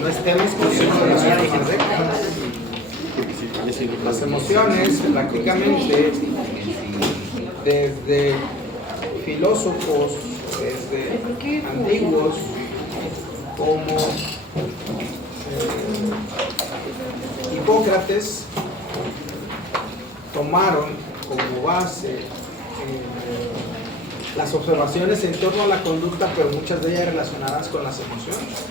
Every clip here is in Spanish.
no estemos conscientes de las últimas décadas. Las emociones, prácticamente, desde filósofos, desde antiguos, como Hipócrates, tomaron como base las observaciones en torno a la conducta, pero muchas de ellas relacionadas con las emociones.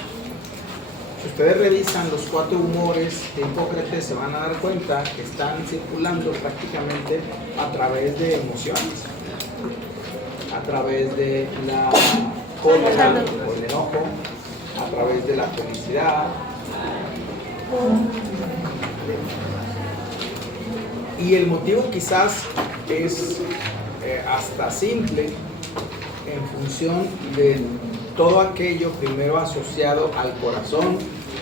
Si ustedes revisan los 4 humores de Hipócrates, se van a dar cuenta que están circulando prácticamente a través de emociones, a través de la cólera o el enojo, a través de la felicidad. Y el motivo quizás es hasta simple en función de todo aquello primero asociado al corazón,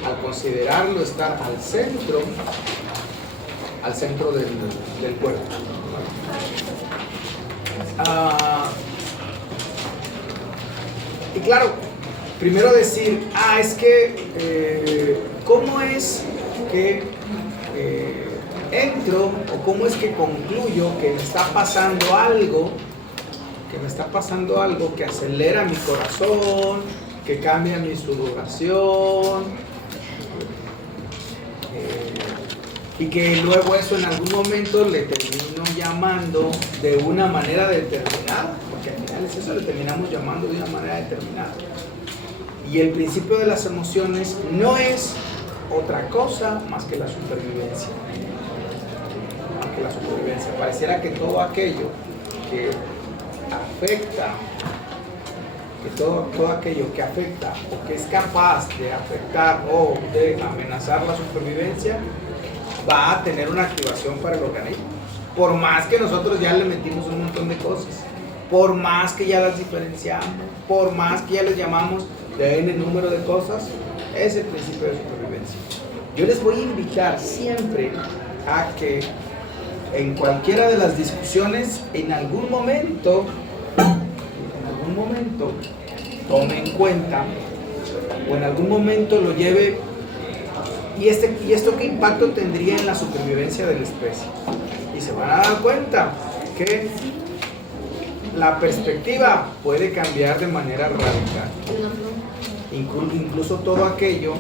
al considerarlo estar al centro del cuerpo. Y claro, primero decir, es que, ¿cómo es que entro o cómo es que concluyo que me está pasando algo? Que acelera mi corazón, que cambia mi sudoración, y que luego eso en algún momento le termino llamando de una manera determinada, porque al final es eso, le terminamos llamando de una manera determinada. Y el principio de las emociones no es otra cosa más que la supervivencia. Pareciera que todo aquello que afecta, todo aquello que afecta o que es capaz de afectar o de amenazar la supervivencia va a tener una activación para el organismo, por más que nosotros ya le metimos un montón de cosas, por más que ya las diferenciamos, por más que ya les llamamos de n número de cosas, es el principio de supervivencia. Yo les voy a invitar siempre a que en cualquiera de las discusiones, en algún momento tome en cuenta o en algún momento lo lleve y esto qué impacto tendría en la supervivencia de la especie. Y se van a dar cuenta que la perspectiva puede cambiar de manera radical. Incluso todo aquello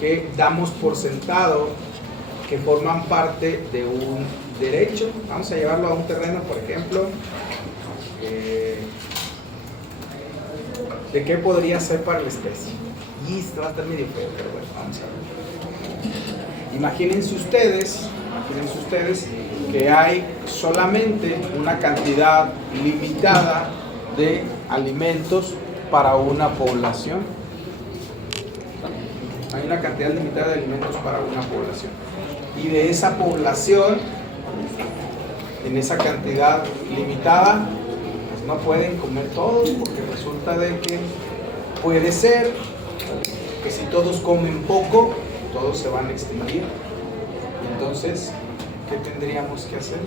que damos por sentado que forman parte de un derecho, vamos a llevarlo a un terreno, por ejemplo, de qué podría ser para la especie. Y esto va a estar medio feo, pero bueno, vamos a ver. Imagínense ustedes que hay solamente una cantidad limitada de alimentos para una población. Hay una cantidad limitada de alimentos para una población. Y de esa población, en esa cantidad limitada, pues no pueden comer todos, porque resulta de que puede ser que si todos comen poco, todos se van a extinguir. Entonces, ¿qué tendríamos que hacer?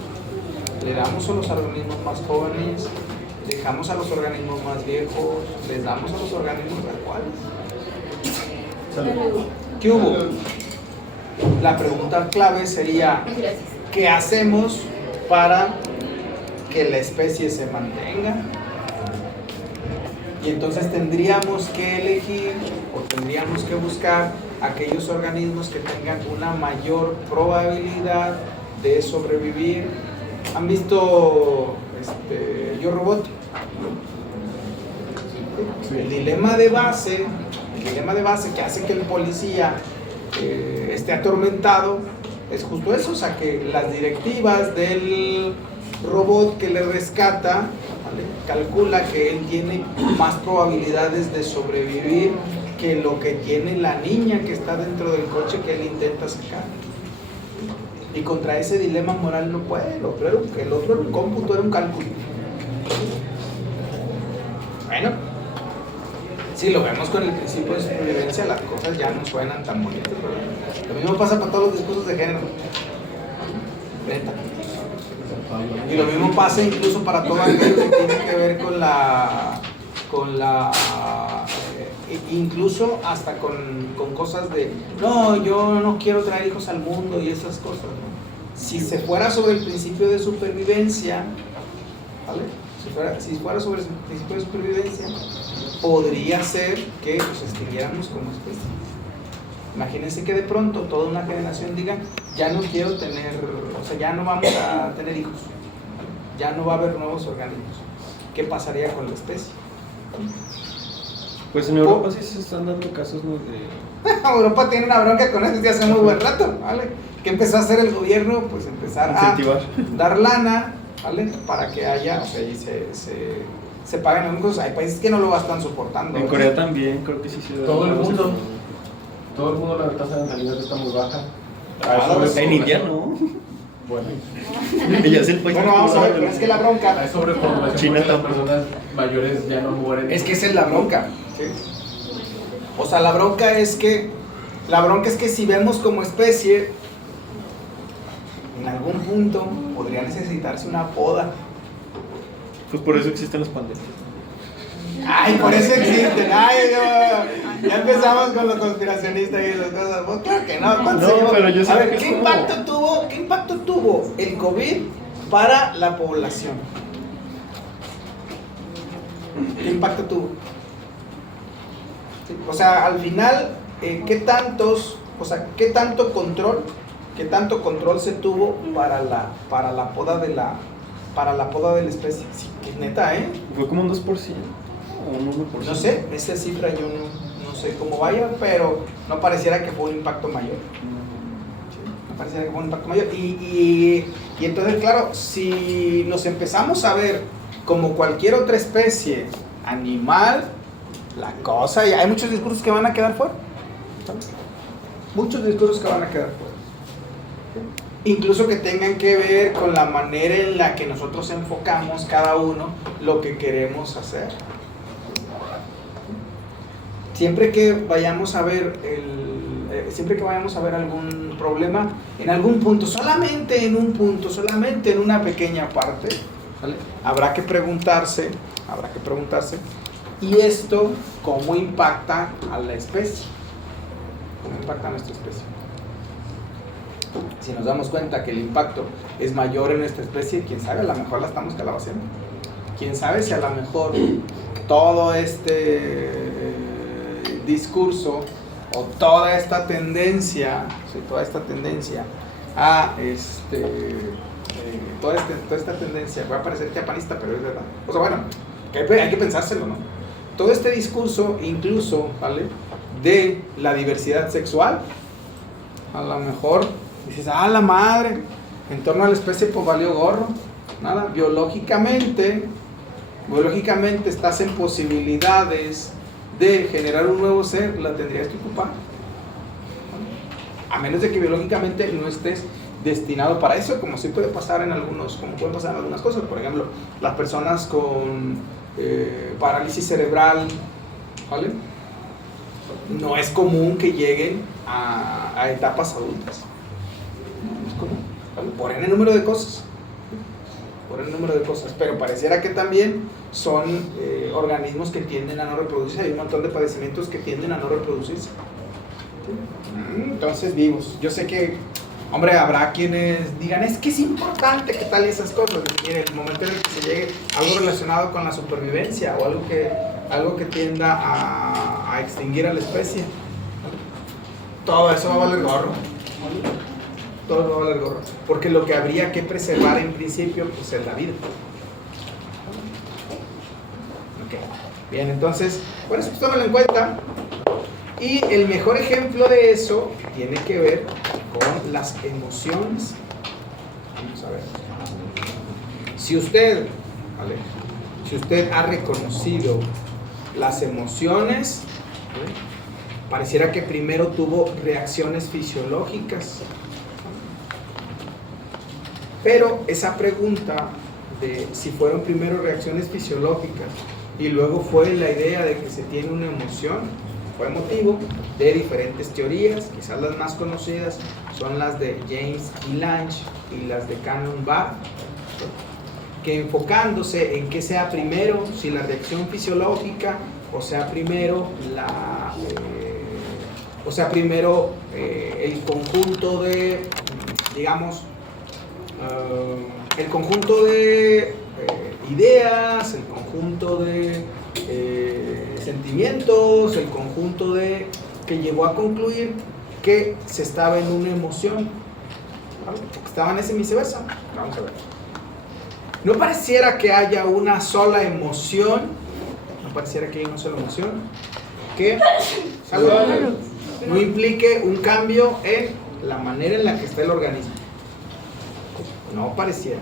Le damos a los organismos más jóvenes, dejamos a los organismos más viejos, les damos a los organismos actuales. ¿Qué hubo? La pregunta clave sería, ¿qué hacemos para que la especie se mantenga? Y entonces tendríamos que elegir o tendríamos que buscar aquellos organismos que tengan una mayor probabilidad de sobrevivir. ¿Han visto Yo Robot? El dilema de base que hace que el policía esté atormentado es justo eso, o sea, que las directivas del robot que le rescata, ¿vale?, calcula que él tiene más probabilidades de sobrevivir que lo que tiene la niña que está dentro del coche que él intenta sacar. Y contra ese dilema moral no puede, el otro era un cómputo, era un cálculo. Bueno, si lo vemos con el principio de supervivencia, las cosas ya no suenan tan bonitas, ¿verdad? Lo mismo pasa con todos los discursos de género. Neta. Y lo mismo pasa incluso para todo aquello que tiene que ver con la incluso hasta con cosas de, no, yo no quiero traer hijos al mundo y esas cosas, ¿no? Si se fuera sobre el principio de supervivencia, ¿vale? Si fuera sobre el principio de supervivencia, podría ser que nos extinguiéramos como especie. Imagínense que de pronto toda una generación diga, ya no quiero tener, o sea, ya no vamos a tener hijos, ¿vale? Ya no va a haber nuevos organismos. ¿Qué pasaría con la especie? Pues en Europa sí se están dando casos, ¿no? de... Europa tiene una bronca con eso desde hace muy buen rato, ¿vale? ¿Qué empezó a hacer el gobierno? Pues empezar incentivar. a dar lana, ¿vale? Para que haya, o sea, y se paguen algunas cosas. Hay países que no lo están soportando. En Corea también, creo que sí se da. Todo el mundo la tasa de natalidad está muy baja. En India, ¿no? Bueno, Ella es el país. Bueno, vamos a ver, pero es que la bronca... hay sobrepoblación China porque las tampoco. personas mayores ya no mueren. Es que esa es la bronca, ¿sí? O sea, la bronca es que si vemos como especie, en algún punto podría necesitarse una poda. Pues por eso existen las pandemias. Ay, por eso existen. Ay, no. Ya empezamos con los conspiracionistas y esas cosas. Pues claro que no. No, pero yo sé a ver, que ¿qué es como... impacto tuvo el COVID para la población? ¿Qué impacto tuvo? Sí, o sea, al final, ¿qué tanto control se tuvo para la poda de la especie? Sí, que neta, ¿eh? Fue como un 2% o un 1%. No sé, esa cifra yo no sé cómo vaya, pero no pareciera que fue un impacto mayor. Sí, no pareciera que fue un impacto mayor. Y entonces, claro, si nos empezamos a ver como cualquier otra especie animal, la cosa, y hay muchos discursos que van a quedar fuera. ¿Sabes? Muchos discursos que van a quedar fuera. Incluso que tengan que ver con la manera en la que nosotros enfocamos cada uno lo que queremos hacer. Siempre que vayamos a ver algún problema, en algún punto, solamente en un punto, solamente en una pequeña parte, ¿vale? Habrá que preguntarse, ¿y esto cómo impacta a la especie? ¿Cómo impacta a nuestra especie? Si nos damos cuenta que el impacto es mayor en nuestra especie, quién sabe, a lo mejor la estamos calabaceando. Quién sabe si a lo mejor todo este discurso o toda esta tendencia a toda esta tendencia, va a parecer japanista, pero es verdad. O sea, bueno, hay que pensárselo, ¿no? Todo este discurso, incluso, ¿vale? De la diversidad sexual, a lo mejor dices, la madre, en torno a la especie pues valió gorro, nada, biológicamente estás en posibilidades de generar un nuevo ser, la tendrías que ocupar, a menos de que biológicamente no estés destinado para eso, como sí puede pasar como pueden pasar en algunas cosas. Por ejemplo, las personas con parálisis cerebral, ¿vale? No es común que lleguen a etapas adultas. No es común, ¿vale? Por el número de cosas. Pero pareciera que también son organismos que tienden a no reproducirse. Hay un montón de padecimientos que tienden a no reproducirse. ¿Sí? Entonces, vivos. Yo sé que, hombre, habrá quienes digan, es que es importante que tal y esas cosas. En el momento en el que se llegue algo relacionado con la supervivencia o algo que tienda a extinguir a la especie, todo eso va a valer gorro. Todo va a valer gorro. Porque lo que habría que preservar en principio pues es la vida. Ok. Bien, entonces, bueno, eso tómalo en cuenta. Y el mejor ejemplo de eso tiene que ver con las emociones. Vamos a ver. Si usted ha reconocido las emociones, ¿vale? Pareciera que primero tuvo reacciones fisiológicas. Pero esa pregunta de si fueron primero reacciones fisiológicas y luego fue la idea de que se tiene una emoción, fue motivo de diferentes teorías. Quizás las más conocidas son las de James E. Lange y las de Cannon Barth, que enfocándose en qué sea primero, si la reacción fisiológica o sea primero el conjunto de, digamos, el conjunto de ideas, el conjunto de sentimientos, el conjunto de que llegó a concluir que se estaba en una emoción, ¿vale? Porque estaba en ese y viceversa. Vamos a ver. No pareciera que haya una sola emoción, que no implique un cambio en la manera en la que está el organismo. No pareciera.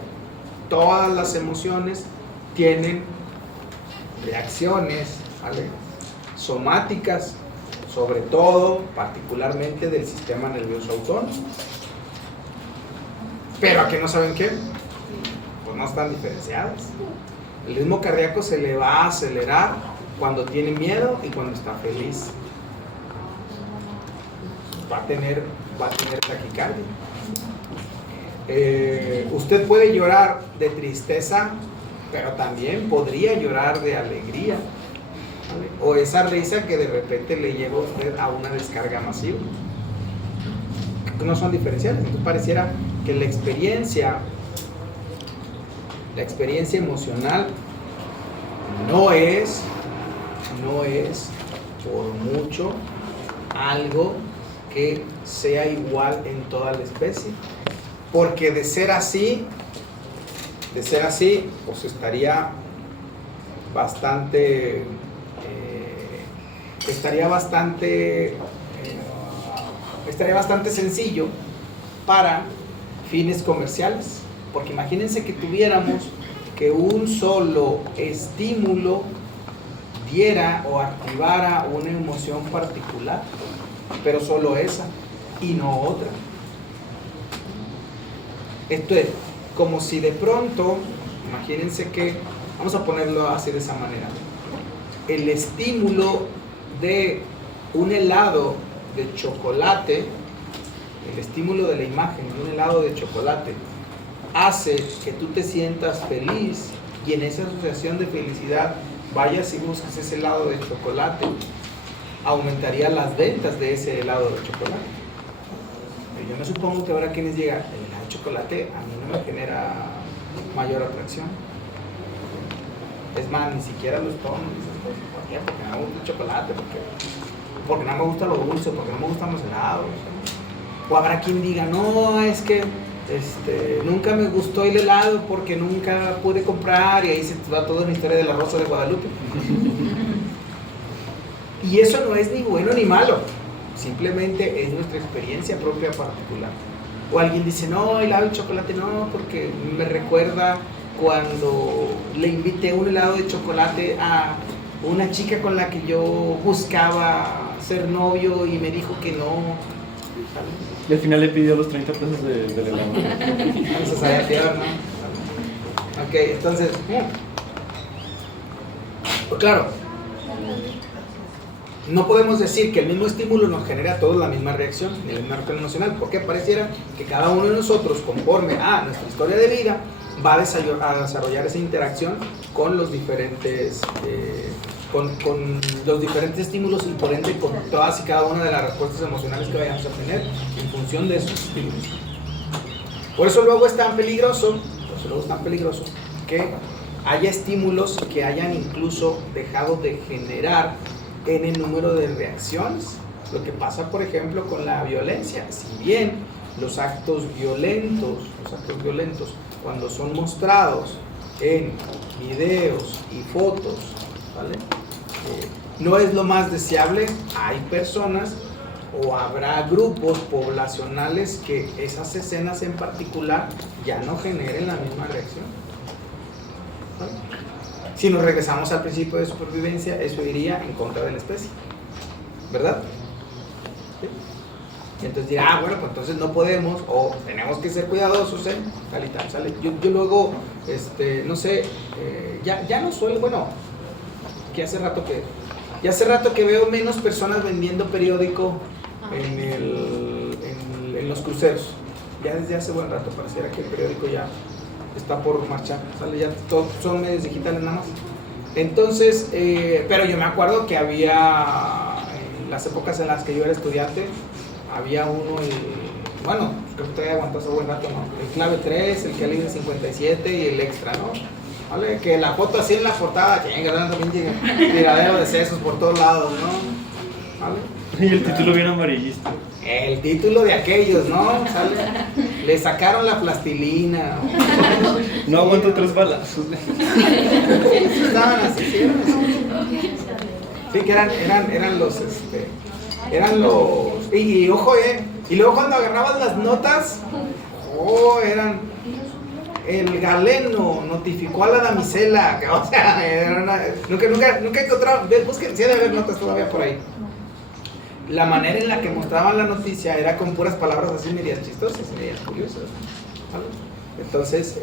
Todas las emociones tienen reacciones, ¿vale?, somáticas, sobre todo, particularmente del sistema nervioso autónomo. Pero ¿a qué no saben qué? Pues no están diferenciadas. El ritmo cardíaco se le va a acelerar cuando tiene miedo y cuando está feliz. Va a tener taquicardia. Usted puede llorar de tristeza, pero también podría llorar de alegría, ¿vale? O esa risa que de repente le lleva a usted a una descarga masiva. No son diferenciales. Entonces pareciera que la experiencia emocional no es por mucho algo que sea igual en toda la especie, porque de ser así pues estaría bastante sencillo para fines comerciales, porque imagínense que tuviéramos que un solo estímulo diera o activara una emoción particular, pero solo esa y no otra. Esto es como si de pronto, imagínense que, vamos a ponerlo así de esa manera, el estímulo de un helado de chocolate, el estímulo de la imagen de un helado de chocolate hace que tú te sientas feliz, y en esa asociación de felicidad vayas y busques ese helado de chocolate, aumentaría las ventas de ese helado de chocolate. Pero yo me supongo que habrá quienes digan, el helado de chocolate a mí no me genera mayor atracción. Es más, ni siquiera los tomo. ¿Por qué? Porque no me gusta el chocolate, porque no me gusta lo dulce, porque no me gustan los helados. O habrá quien diga, no, es que nunca me gustó el helado porque nunca pude comprar, y ahí se va toda una historia de la Rosa de Guadalupe. Y eso no es ni bueno ni malo, simplemente es nuestra experiencia propia particular. O alguien dice, no, helado de chocolate no, porque me recuerda cuando le invité un helado de chocolate a una chica con la que yo buscaba ser novio y me dijo que no. Y al final le pidió los 30 pesos del helado. Entonces había peor, ¿no? Ok, entonces, pues claro, no podemos decir que el mismo estímulo nos genera a todos la misma reacción, ni la misma reacción emocional, porque pareciera que cada uno de nosotros, conforme a nuestra historia de vida, va a desarrollar esa interacción con los diferentes con los diferentes estímulos, y por ende con todas y cada una de las respuestas emocionales que vayamos a tener en función de esos estímulos. Por eso luego es tan peligroso que haya estímulos que hayan incluso dejado de generar en el número de reacciones. Lo que pasa, por ejemplo, con la violencia. Si bien los actos violentos, cuando son mostrados en videos y fotos, ¿vale?, no es lo más deseable, hay personas o habrá grupos poblacionales que esas escenas en particular ya no generen la misma reacción, ¿vale? Si nos regresamos al principio de supervivencia, eso iría en contra de la especie, ¿verdad? ¿Sí? Y entonces dirá, bueno, pues entonces no podemos, o tenemos que ser cuidadosos, tal y tal, ¿sale? Yo luego, no sé, ya no suelo, bueno, que hace rato que veo menos personas vendiendo periódico en los cruceros. Ya desde hace buen rato pareciera que el periódico ya está por marchar, ¿sale? Ya todos son medios digitales nada más. Entonces, pero yo me acuerdo que había, en las épocas en las que yo era estudiante, había uno, bueno, creo que todavía aguantó hace buen rato, ¿no? El clave 3, el calibre 57 y el extra, ¿no? ¿Vale? Que la foto así en la portada, también tiradero de sesos por todos lados, ¿no? ¿Vale? Y el título bien amarillista. El título de aquellos, ¿no? ¿Sale? Le sacaron la plastilina. No aguanto 3 balazos. Estaban así, sí, eran así. Sí, que eran los, y ojo, y luego cuando agarrabas las notas, eran, el galeno notificó a la damisela, que, o sea, nunca encontraron, busquen, sí debe haber notas todavía por ahí. La manera en la que mostraban la noticia era con puras palabras así medias chistosas, medias curiosas, ¿vale? Entonces,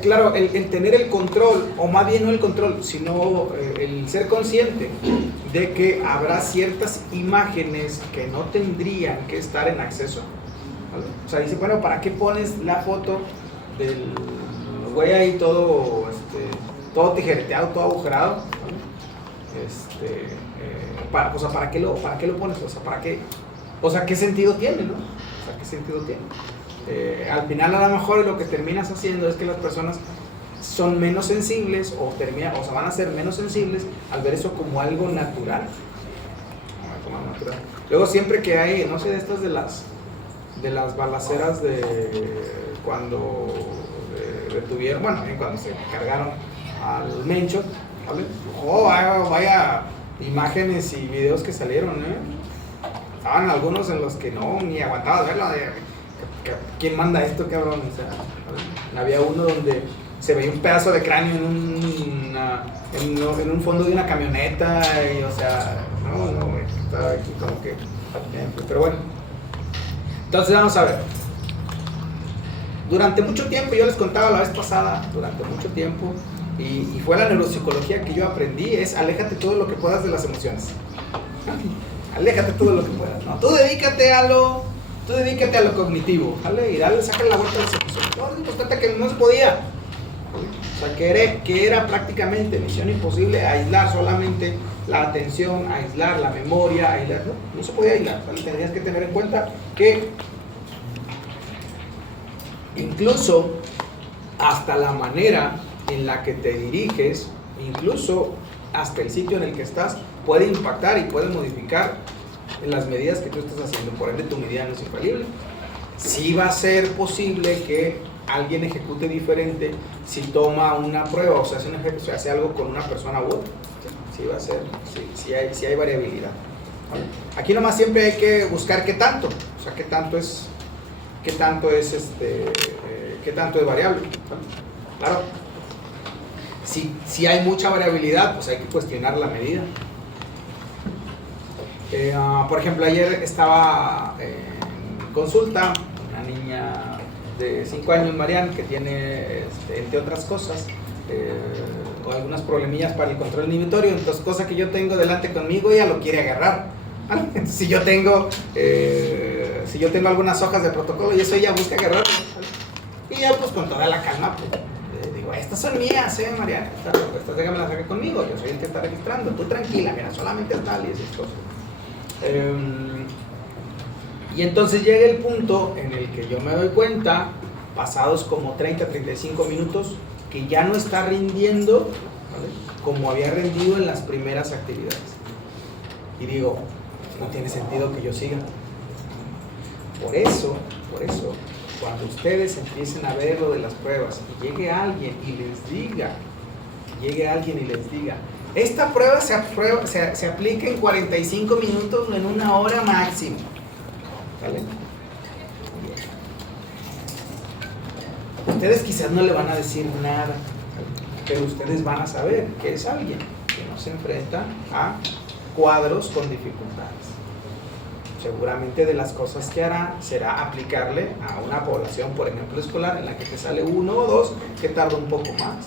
claro, el tener el control, o más bien no el control, sino el ser consciente de que habrá ciertas imágenes que no tendrían que estar en acceso, ¿vale? O sea, dice, bueno, ¿para qué pones la foto del güey ahí todo tijereteado, todo agujerado, ¿vale? ¿Para qué lo pones? O sea, ¿qué sentido tiene, no? O sea, ¿qué sentido tiene? Al final a lo mejor lo que terminas haciendo es que las personas son menos sensibles o se van a ser menos sensibles al ver eso como algo natural. Luego siempre que hay, no sé, de estas de las balaceras de cuando retuvieron, bueno, cuando se cargaron al Mencho, ¿vale? Vaya imágenes y videos que salieron, estaban algunos en los que no, ni aguantaba verlo, ¿quién manda esto, cabrón? O sea, había uno donde se veía un pedazo de cráneo en un fondo de una camioneta, y o sea, no, estaba aquí como que, pero bueno. Entonces vamos a ver, durante mucho tiempo, yo les contaba la vez pasada, durante mucho tiempo, y fue la neuropsicología que yo aprendí, es aléjate todo lo que puedas de las emociones. Aléjate todo lo que puedas, ¿no? Tú dedícate a lo cognitivo, ¿vale? Y saca la vuelta a las emociones. No, nos cuenta que no se podía. O sea, que era prácticamente misión imposible aislar solamente la atención, aislar la memoria, no se podía aislar. ¿Vale? Tenías que tener en cuenta que incluso hasta la manera en la que te diriges, incluso hasta el sitio en el que estás, puede impactar y puede modificar en las medidas que tú estás haciendo. Por ende, tu medida no es infalible. Sí va a ser posible que alguien ejecute diferente si toma una prueba o se hace algo con una persona u otra. Sí va a ser, sí hay variabilidad. ¿Vale? Aquí nomás siempre hay que buscar qué tanto, o sea, qué tanto es variable. ¿Vale? Claro. Si hay mucha variabilidad, pues hay que cuestionar la medida. Por ejemplo, ayer estaba en consulta una niña de 5 años, Marian, que tiene, entre otras cosas, algunas problemillas para el control inhibitorio. Entonces, cosa que yo tengo delante conmigo, ella lo quiere agarrar. ¿Vale? Entonces, si yo tengo algunas hojas de protocolo y eso, ella busca agarrarlo, ¿vale? Y yo, pues con toda la calma, pues, estas son mías, Mariana, estas déjame las sacar conmigo, yo soy el que está registrando, tú tranquila, mira, solamente es tal y esas cosas. Y entonces llega el punto en el que yo me doy cuenta, pasados como 30, 35 minutos, que ya no está rindiendo, ¿vale?, como había rendido en las primeras actividades. Y digo, no tiene sentido que yo siga. Por eso, cuando ustedes empiecen a ver lo de las pruebas y llegue alguien y les diga, esta prueba se aplica en 45 minutos o en 1 hora máximo, ¿vale? Ustedes quizás no le van a decir nada, pero ustedes van a saber que es alguien que no se enfrenta a cuadros con dificultades. Seguramente de las cosas que hará será aplicarle a una población, por ejemplo, escolar, en la que te sale 1 o 2, que tarda un poco más.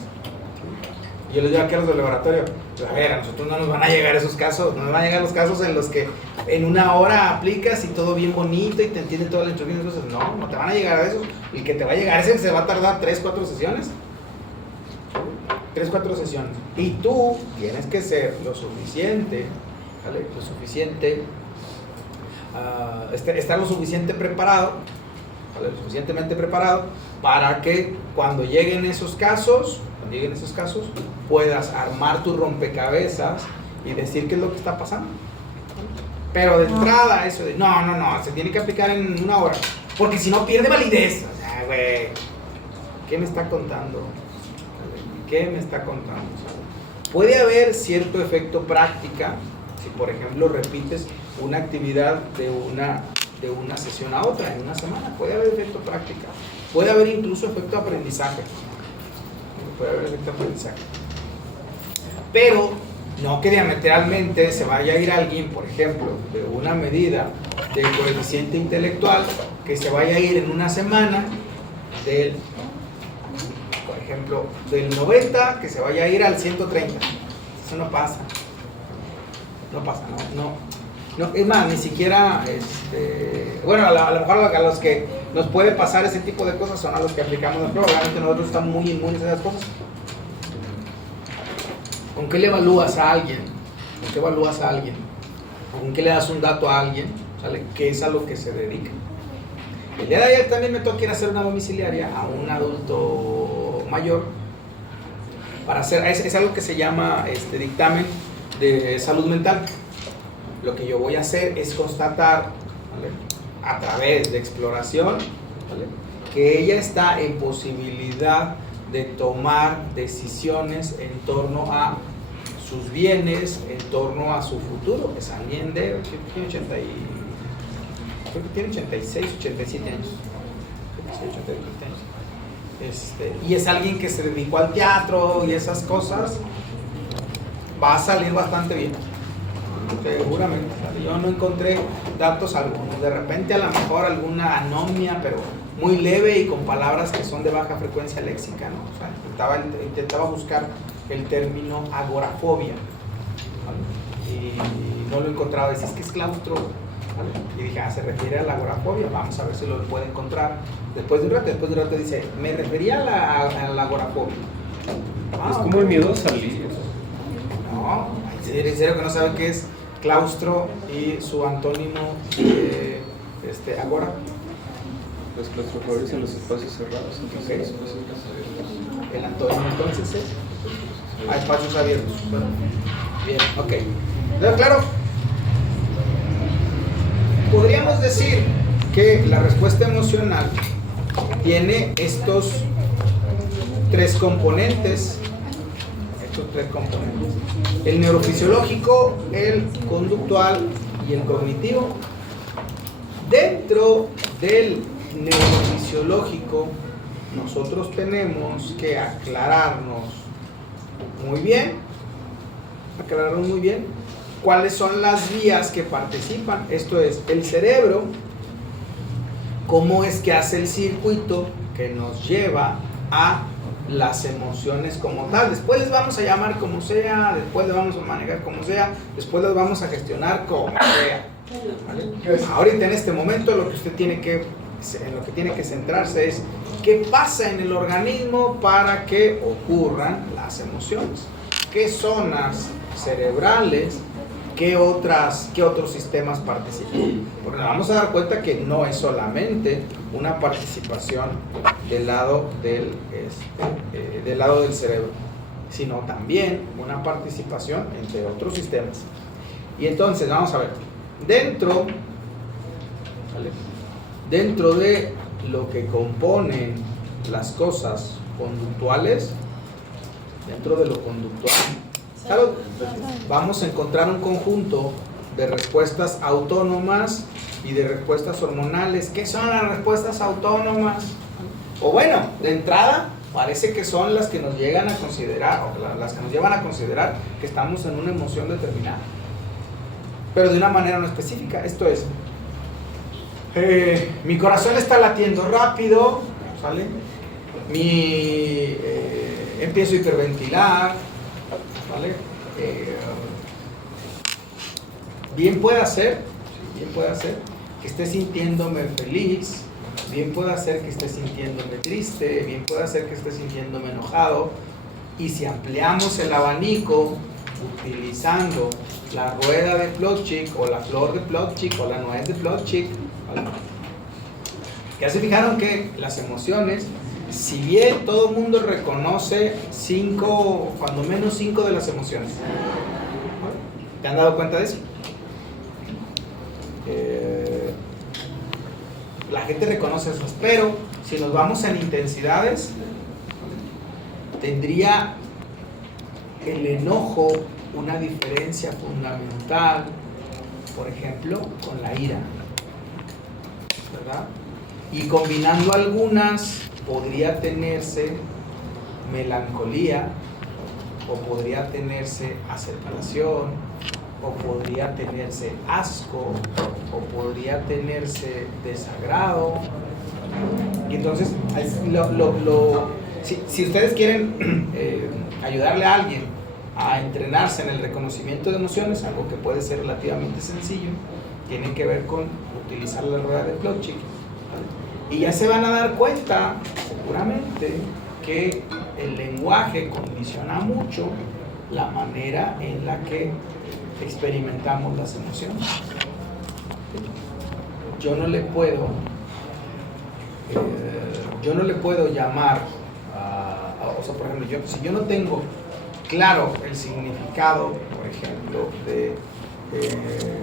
Yo les digo aquí a los del laboratorio, a ver, a nosotros no nos van a llegar esos casos, no nos van a llegar los casos en los que en 1 hora aplicas y todo bien bonito y te entiende toda la instrucción y cosas. No te van a llegar a esos. El que te va a llegar es el que se va a tardar 3, 4 sesiones. 3, 4 sesiones. Y tú tienes que ser lo suficiente, ¿vale? Lo suficiente, estar lo suficiente preparado, ¿vale? Lo suficientemente preparado para que cuando lleguen esos casos, puedas armar tu rompecabezas y decir qué es lo que está pasando. Pero de entrada, eso de no, se tiene que aplicar en 1 hora, porque si no pierde validez. O sea, güey, ¿qué me está contando? ¿Qué me está contando? Puede haber cierto efecto práctica si, por ejemplo, repites una actividad de una sesión a otra en una semana. Puede haber efecto práctica. Puede haber incluso efecto aprendizaje. Pero no que diametralmente se vaya a ir alguien, por ejemplo, de una medida de coeficiente intelectual, que se vaya a ir en una semana por ejemplo, del 90, que se vaya a ir al 130. Eso no pasa. No, es más, ni siquiera, bueno, a lo mejor a los que nos puede pasar ese tipo de cosas son a los que aplicamos la prueba. Obviamente nosotros estamos muy inmunes a esas cosas. ¿Con qué le evalúas a alguien? ¿Con qué evalúas a alguien? ¿Con qué le das un dato a alguien? ¿Sale? ¿Qué es a lo que se dedica? El día de ayer también me tocó ir a hacer una domiciliaria a un adulto mayor para hacer, es algo que se llama dictamen de salud mental. Lo que yo voy a hacer es constatar, ¿vale?, a través de exploración, ¿vale?, que ella está en posibilidad de tomar decisiones en torno a sus bienes, en torno a su futuro. Es alguien de creo que tiene 86, 87 años. Y es alguien que se dedicó al teatro y esas cosas. Va a salir bastante bien, seguramente. Yo no encontré datos algunos. De repente a lo mejor alguna anomia, pero muy leve y con palabras que son de baja frecuencia léxica, ¿no? O sea, intentaba buscar el término agorafobia, ¿vale? Y no lo encontraba. Decía, es que es claustro, ¿vale? Y dije, se refiere a la agorafobia, vamos a ver si lo puede encontrar. Después de un rato dice, me refería a la agorafobia. Es como el miedo a salir. No, en serio que no sabe qué es claustro y su antónimo agora. Las claustrofobia en los espacios cerrados. Okay. El antónimo entonces es a espacios abiertos. Bueno, bien, ok. ¿Pero claro? Podríamos decir que la respuesta emocional tiene estos tres componentes. El neurofisiológico, el conductual y el cognitivo. Dentro del neurofisiológico, nosotros tenemos que aclararnos muy bien cuáles son las vías que participan. Esto es, el cerebro, cómo es que hace el circuito que nos lleva a las emociones como tal. Después les vamos a llamar como sea, después les vamos a manejar como sea, después les vamos a gestionar como sea, ¿vale? Ahorita en este momento en lo que tiene que centrarse es qué pasa en el organismo para que ocurran las emociones, qué zonas cerebrales, qué otros sistemas participan, porque nos vamos a dar cuenta que no es solamente una participación del lado del cerebro, sino también una participación entre otros sistemas. Y entonces vamos a ver, dentro de lo que componen las cosas conductuales, dentro de lo conductual, claro, vamos a encontrar un conjunto de respuestas autónomas y de respuestas hormonales. ¿Qué son las respuestas autónomas? O bueno, de entrada parece que son las que nos llegan a considerar, o las que nos llevan a considerar que estamos en una emoción determinada, pero de una manera no específica. Esto es, mi corazón está latiendo rápido, ¿sale? Empiezo a hiperventilar, ¿vale? Bien puede ser que esté sintiéndome feliz, bien puede ser que esté sintiéndome triste, bien puede ser que esté sintiéndome enojado, Y si ampliamos el abanico utilizando la rueda de Plotchik o la flor de Plotchik o la nuez de Plotchik, ¿vale? Ya se fijaron que las emociones, si bien todo el mundo reconoce cuando menos 5 de las emociones, ¿te han dado cuenta de eso? La gente reconoce esas, pero si nos vamos en intensidades, tendría el enojo una diferencia fundamental, por ejemplo, con la ira, ¿verdad? Y combinando algunas, podría tenerse melancolía, o podría tenerse aceptación, o podría tenerse asco, o podría tenerse desagrado. Y entonces, si ustedes quieren ayudarle a alguien a entrenarse en el reconocimiento de emociones, algo que puede ser relativamente sencillo, tiene que ver con utilizar la rueda de Plotchik, ¿vale? Y ya se van a dar cuenta, seguramente, que el lenguaje condiciona mucho la manera en la que experimentamos las emociones. Yo no le puedo llamar o sea, por ejemplo, si yo no tengo claro el significado, por ejemplo,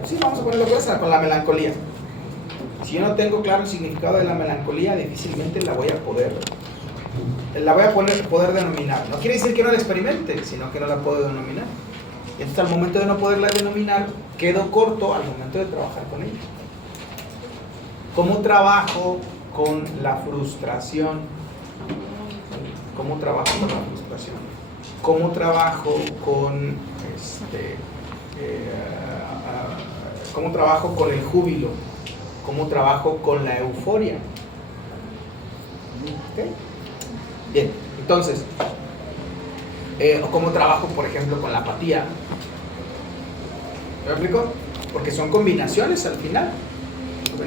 sí, vamos a ponerlo con la melancolía. Si yo no tengo claro el significado de la melancolía, difícilmente la voy a poder denominar. No quiere decir que no la experimente, sino que no la puedo denominar. Entonces, al momento de no poderla denominar, quedo corto al momento de trabajar con ella. ¿Cómo trabajo con la frustración? ¿Cómo trabajo con la frustración? ¿Cómo trabajo con cómo trabajo con el júbilo? ¿Cómo trabajo con la euforia? ¿Okay? Bien, entonces, ¿cómo trabajo, por ejemplo, con la apatía? ¿Me explico? Porque son combinaciones al final. O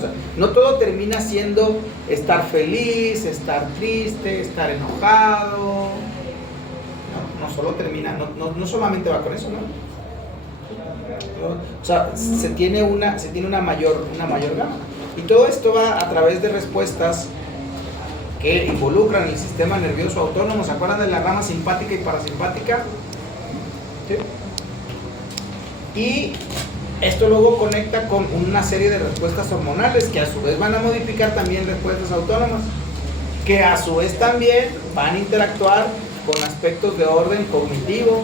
sea, no todo termina siendo estar feliz, estar triste, estar enojado. No solo termina, no solamente va con eso, ¿no? O sea, se tiene una mayor gama. Y todo esto va a través de respuestas que involucran el sistema nervioso autónomo. ¿Se acuerdan de la rama simpática y parasimpática? ¿Sí? Y esto luego conecta con una serie de respuestas hormonales que a su vez van a modificar también respuestas autónomas, que a su vez también van a interactuar con aspectos de orden cognitivo.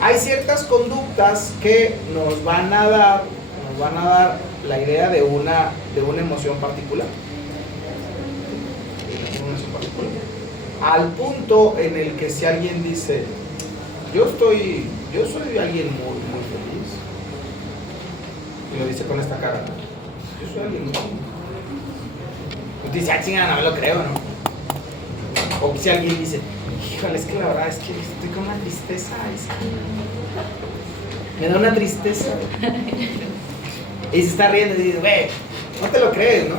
Hay ciertas conductas que nos van a dar la idea de una emoción particular. Al punto en el que si alguien dice, yo soy alguien muy feliz, y lo dice con esta cara, yo soy alguien muy feliz, pues dice, chingada, no me lo creo, ¿no? O si alguien dice, híjole, es que la verdad es que estoy con una tristeza, me da una tristeza, y se está riendo y dice, güey, no te lo crees, ¿no?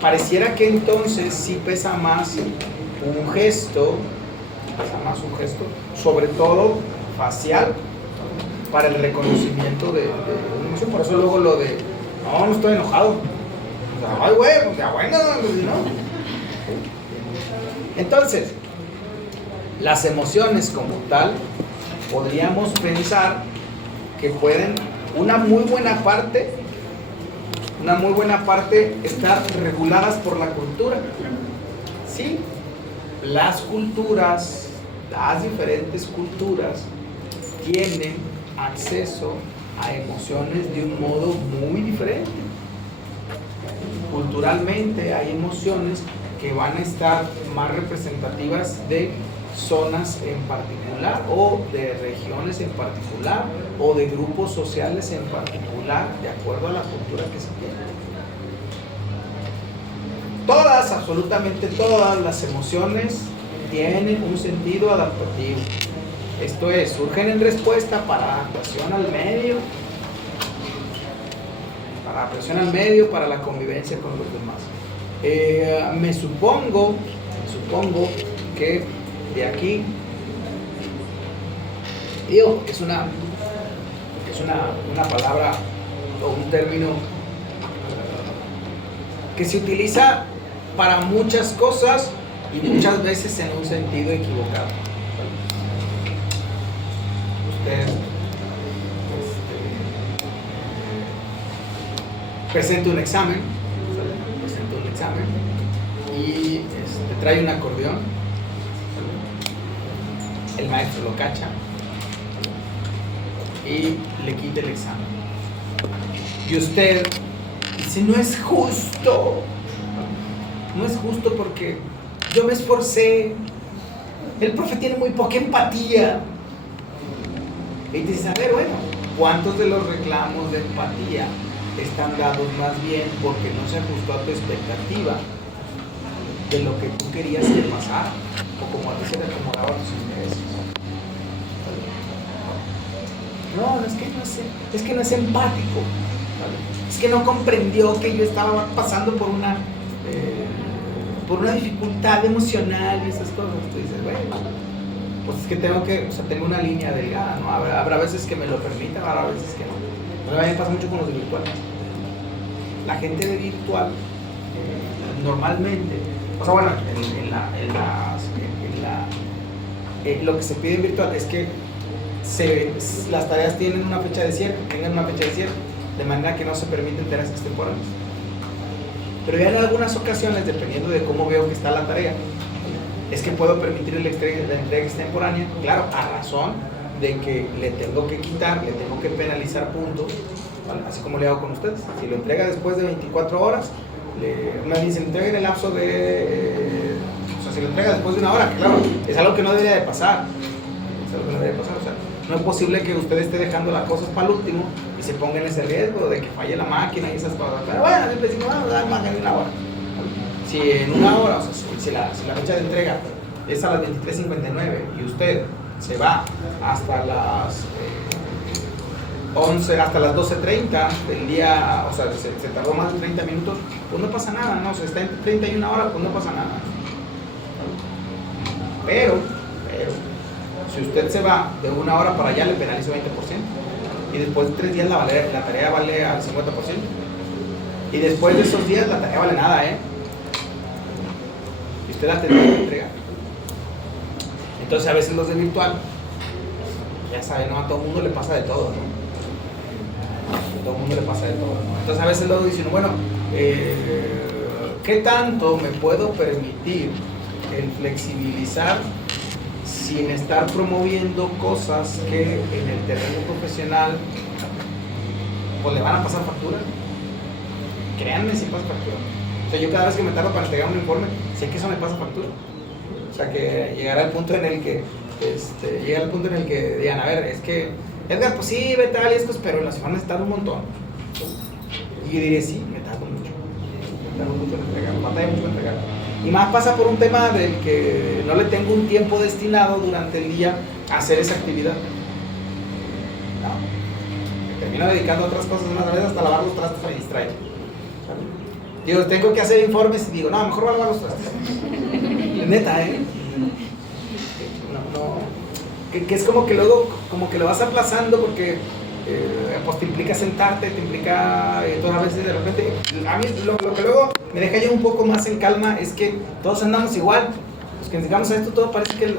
Pareciera que entonces sí pesa más un gesto, sobre todo facial, para el reconocimiento de una emoción. Por eso luego lo de, no estoy enojado. O sea, ay, güey, pues ya bueno, ¿no? Entonces, las emociones como tal, podríamos pensar que pueden, una muy buena parte estar reguladas por la cultura. Sí, las diferentes culturas tienen acceso a emociones de un modo muy diferente. Culturalmente hay emociones que van a estar más representativas de zonas en particular, o de regiones en particular, o de grupos sociales en particular, de acuerdo a la cultura que se tiene. Absolutamente todas las emociones tienen un sentido adaptativo. Esto es, surgen en respuesta para adaptación al medio, para la convivencia con los demás. Me supongo supongo que de aquí, digo, es una palabra o un término que se utiliza para muchas cosas y muchas veces en un sentido equivocado. Usted presenta un examen, y trae un acordeón, el maestro lo cacha y le quita el examen. Y usted dice, no es justo porque yo me esforcé, el profe tiene muy poca empatía. Y te dice, a ver, bueno, ¿cuántos de los reclamos de empatía están dados más bien porque no se ajustó a tu expectativa de lo que tú querías que pasara o como a ti se te acomodaban tus intereses? No, es que no es empático, es que no comprendió que yo estaba pasando por una dificultad emocional y esas cosas. Tú dices, bueno, pues es que tengo una línea delgada, ¿no? Habrá veces que me lo permitan, habrá veces que no. A mí me pasa mucho con los de virtual. La gente de virtual, normalmente, o sea, bueno, lo que se pide en virtual es que las tareas tengan una fecha de cierre, de manera que no se permiten tareas extemporáneas. Pero ya en algunas ocasiones, dependiendo de cómo veo que está la tarea, es que puedo permitir la entrega extemporánea, claro, a razón de que le tengo que quitar, le tengo que penalizar puntos, ¿vale? Así como le hago con ustedes. Si lo entrega después de 24 horas, me dicen, entrega en el lapso de... o sea, si lo entrega después de una hora, que claro, es algo que no debería de pasar. O sea, no es posible que usted esté dejando las cosas para el último y se ponga en ese riesgo de que falle la máquina y esas cosas. Pero bueno, siempre decimos, vamos a dar más de una hora. Si en una hora, o sea, si la fecha de entrega es a las 23:59 y usted se va hasta las 11, hasta las 12:30 del día, o sea, se tardó más de 30 minutos, pues no pasa nada, ¿no? O sea, está en 31 horas, pues no pasa nada. Pero, si usted se va de una hora para allá, le penaliza 20%. Y después de 3 días la tarea vale al 50%. Y después de esos días la tarea vale nada, Y usted la tendrá que entregar. Entonces a veces los de virtual, ya saben, ¿no? A todo el mundo le pasa de todo, ¿no? A todo el mundo le pasa de todo, ¿no? Entonces a veces luego dicen, bueno, ¿qué tanto me puedo permitir el flexibilizar sin estar promoviendo cosas que en el terreno profesional pues le van a pasar factura? Créanme, si pasa factura. O sea, yo cada vez que me tardo para entregar un informe, sé que eso me pasa factura. O sea, que llegará el punto en el que digan, a ver, es que Edgar, pues sí, ve tal y estos, pero en las semanas tarda un montón. Y yo diré, sí, me tardo mucho en entregar, batalla mucho en entregar. Y más pasa por un tema del que no le tengo un tiempo destinado durante el día a hacer esa actividad. No. Me termino dedicando a otras cosas, una vez hasta lavar los trastes me distraigo. Digo, tengo que hacer informes y digo, no, mejor voy a lavar los trastes. Neta, que es como que luego, como que lo vas aplazando porque pues te implica sentarte, te implica todas las veces de repente. A mí lo que luego me deja yo un poco más en calma es que todos andamos igual. Los que nos dedicamos a esto, todo parece que